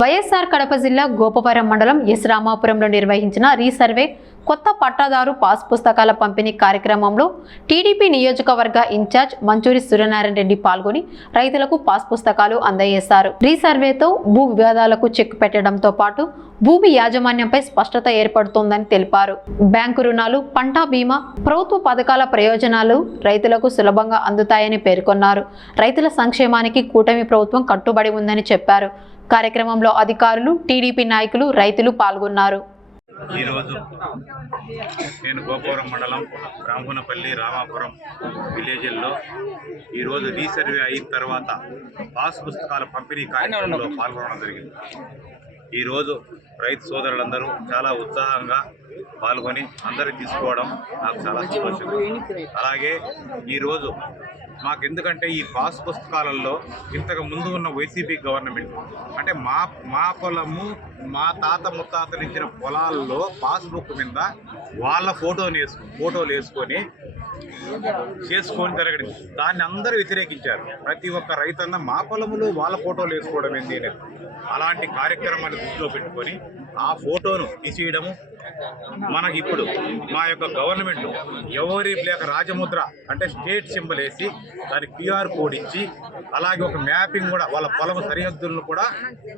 వైఎస్ఆర్ కడప జిల్లా గోపవరం మండలం ఎస్ రామాపురంలో నిర్వహించిన రీసర్వే కొత్త పట్టాదారు పాస్ పుస్తకాల పంపిణీ కార్యక్రమంలో టీడీపీ నియోజకవర్గ ఇన్ఛార్జ్ మంచూరి సూర్యనారాయణ రెడ్డి పాల్గొని రైతులకు పాస్ పుస్తకాలు అందజేశారు. రీసర్వేతో భూ వివాదాలకు చెక్ పెట్టడంతో పాటు భూమి యాజమాన్యంపై స్పష్టత ఏర్పడుతోందని తెలిపారు. బ్యాంకు రుణాలు, పంట బీమా, ప్రభుత్వ పథకాల ప్రయోజనాలు రైతులకు సులభంగా అందుతాయని పేర్కొన్నారు. రైతుల సంక్షేమానికి కూటమి ప్రభుత్వం కట్టుబడి ఉందని చెప్పారు. కార్యక్రమంలో అధికారులు, టీడీపీ నాయకులు, రైతులు పాల్గొన్నారు. ఈరోజు నేను గోపవరం మండలం బ్రాహ్మణపల్లి రామాపురం విలేజ్ల్లో ఈరోజు రీసర్వే అయిన తర్వాత పాస్ పుస్తకాల పంపిణీ కార్యక్రమంలో పాల్గొనడం జరిగింది. ఈరోజు రైతు సోదరులందరూ చాలా ఉత్సాహంగా పాల్గొని అందరూ తీసుకోవడం నాకు చాలా సంతోషంగా. అలాగే ఈరోజు మాకెందుకంటే ఈ పాస్ పుస్తకాలలో ఇంతకు ముందు ఉన్న వైసీపీ గవర్నమెంట్ అంటే మా పొలము, మా తాత ముత్తాతలు ఇచ్చిన పొలాల్లో పాస్బుక్ మీద వాళ్ళ ఫోటోలు వేసుకొని జరగడం, దాన్ని అందరూ వ్యతిరేకించారు. ప్రతి ఒక్క రైతన్న మా పొలములు వాళ్ళ ఫోటోలు వేసుకోవడం ఏంటి అనేది అలాంటి కార్యక్రమాన్ని దృష్టిలో పెట్టుకొని ఆ ఫోటోను తీసేయడము. మనకి ఇప్పుడు మా యొక్క గవర్నమెంట్ ఎవరి లేక రాజముద్ర అంటే స్టేట్ సింబల్ వేసి దాని QR కోడ్ ఇచ్చి అలాగే ఒక మ్యాపింగ్ కూడా వాళ్ళ పొలం సరిహద్దులను కూడా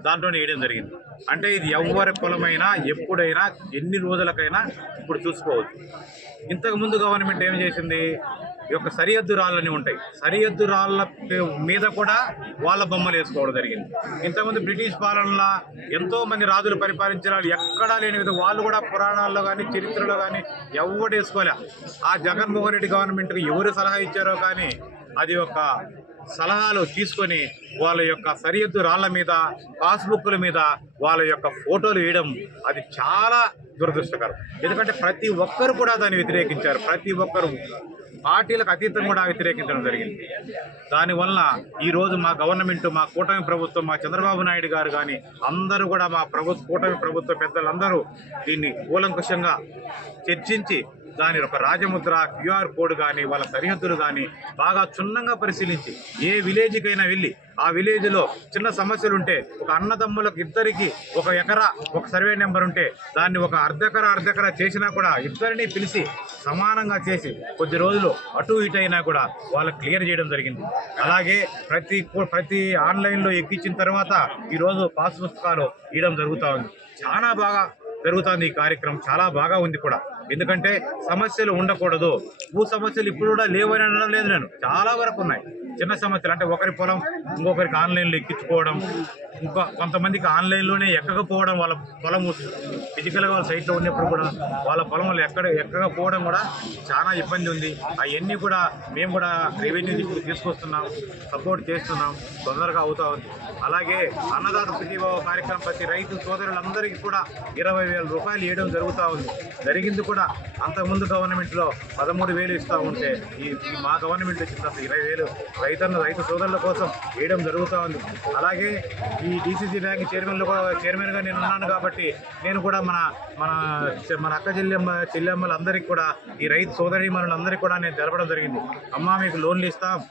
దాంట్లోనే వేయడం జరిగింది. అంటే ఇది ఎవరి పొలమైనా ఎప్పుడైనా ఎన్ని రోజులకైనా ఇప్పుడు చూసుకోవచ్చు. ఇంతకుముందు గవర్నమెంట్ ఏం చేసింది, ఈ యొక్క సరిహద్దు రాళ్ళని ఉంటాయి, సరిహద్దు రాళ్ళ మీద కూడా వాళ్ళ బొమ్మలు వేసుకోవడం జరిగింది. ఇంతకుముందు బ్రిటిష్ పాలనలో ఎంతోమంది రాజులు పరిపాలించిన వాళ్ళు ఎక్కడా లేని విధంగా వాళ్ళు కూడా పురాణాల్లో కానీ చరిత్రలో కానీ ఎవరు వేసుకోలే. ఆ జగన్మోహన్ రెడ్డి గవర్నమెంట్కి ఎవరు సలహా ఇచ్చారో కానీ అది ఒక సలహాలు తీసుకొని వాళ్ళ యొక్క సరిహద్దు రాళ్ల మీద, పాస్బుక్ల మీద వాళ్ళ యొక్క ఫోటోలు వేయడం అది చాలా దురదృష్టకరం. ఎందుకంటే ప్రతి ఒక్కరు కూడా దాన్ని వ్యతిరేకించారు. ప్రతి ఒక్కరు పార్టీలకు అతీతం కూడా వ్యతిరేకించడం జరిగింది. దానివల్ల ఈరోజు మా గవర్నమెంట్, మా కూటమి ప్రభుత్వం, మా చంద్రబాబు నాయుడు గారు కానీ అందరూ కూడా మా కూటమి ప్రభుత్వ పెద్దలందరూ దీన్ని కూలంకుషంగా చర్చించి దాని ఒక రాజముద్ర, QR కోడ్ కానీ వాళ్ళ సరిహద్దులు కానీ బాగా క్షుణ్ణంగా పరిశీలించి ఏ విలేజ్కైనా వెళ్ళి ఆ విలేజ్లో చిన్న సమస్యలు ఉంటే ఒక అన్నదమ్ములకు ఇద్దరికి ఒక ఎకరా ఒక సర్వే నెంబర్ ఉంటే దాన్ని ఒక అర్ధెకరా చేసినా కూడా ఇద్దరిని పిలిచి సమానంగా చేసి కొద్ది రోజులు అటు ఇటు అయినా కూడా వాళ్ళకి క్లియర్ చేయడం జరిగింది. అలాగే ప్రతి ఆన్లైన్లో ఎక్కించిన తర్వాత ఈరోజు పాస్ పుస్తకాలు ఇవ్వడం జరుగుతూ ఉంది. చాలా బాగా జరుగుతుంది ఈ కార్యక్రమం, చాలా బాగా ఉంది కూడా. ఎందుకంటే సమస్యలు ఉండకూడదు. భూ సమస్యలు ఇప్పుడు కూడా లేవని అనడం లేదు నేను, చాలా వరకు ఉన్నాయి చిన్న సమస్యలు. అంటే ఒకరి పొలం ఇంకొకరికి ఆన్లైన్లో ఎక్కించుకోవడం, కొంతమందికి ఆన్లైన్లోనే ఎక్కకపోవడం, వాళ్ళ పొలం ఫిజికల్గా వాళ్ళ సైట్లో ఉన్నప్పుడు కూడా వాళ్ళ పొలంలో ఎక్కకపోవడం కూడా చాలా ఇబ్బంది ఉంది. అవన్నీ కూడా మేము కూడా రెవెన్యూ తీసుకొస్తున్నాం, సపోర్ట్ చేస్తున్నాం, తొందరగా అవుతా ఉంది. అలాగే అన్నదాత సుఖీభావ కార్యక్రమం ప్రతి రైతు సోదరులందరికీ కూడా 20,000 రూపాయలు ఇవ్వడం జరుగుతూ ఉంది. జరిగింది కూడా అంతకుముందు గవర్నమెంట్లో 13,000 ఇస్తూ ఉంటే ఈ మా గవర్నమెంట్ వచ్చిన 20,000 రైతు సోదరుల కోసం వేయడం జరుగుతూ ఉంది. అలాగే ఈ DCC బ్యాంక్ చైర్మన్గా నేను ఉన్నాను కాబట్టి నేను కూడా మన అక్క చెల్లెమ్మలందరికీ కూడా ఈ రైతు సోదరీమణులందరికీ కూడా నేను తెలపడం జరిగింది. అమ్మ మీకు లోన్లు ఇస్తాం,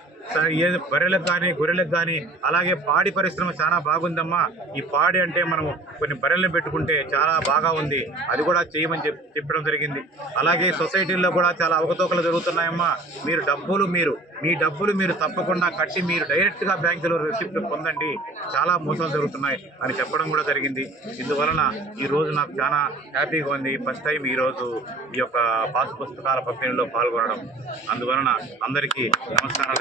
ఏది బర్రెలకు కానీ గొర్రెలకు కానీ. అలాగే పాడి పరిశ్రమ చాలా బాగుందమ్మా, ఈ పాడి అంటే మనం కొన్ని బర్రెలను పెట్టుకుంటే చాలా బాగా ఉంది, అది కూడా చేయమని చెప్పడం జరిగింది. అలాగే సొసైటీల్లో కూడా చాలా అవకతవకలు జరుగుతున్నాయమ్మా, మీ డబ్బులు మీరు తప్పకుండా కట్టి మీరు డైరెక్ట్గా బ్యాంకులో రిసిప్ట్ పొందండి, చాలా మోసాలు జరుగుతున్నాయి అని చెప్పడం కూడా జరిగింది. ఇందువలన ఈరోజు నాకు చాలా హ్యాపీగా ఉంది. ఫస్ట్ టైం ఈరోజు ఈ యొక్క పాస్ పుస్తకాల పంపిణీలో పాల్గొనడం. అందువలన అందరికీ నమస్కారాలు.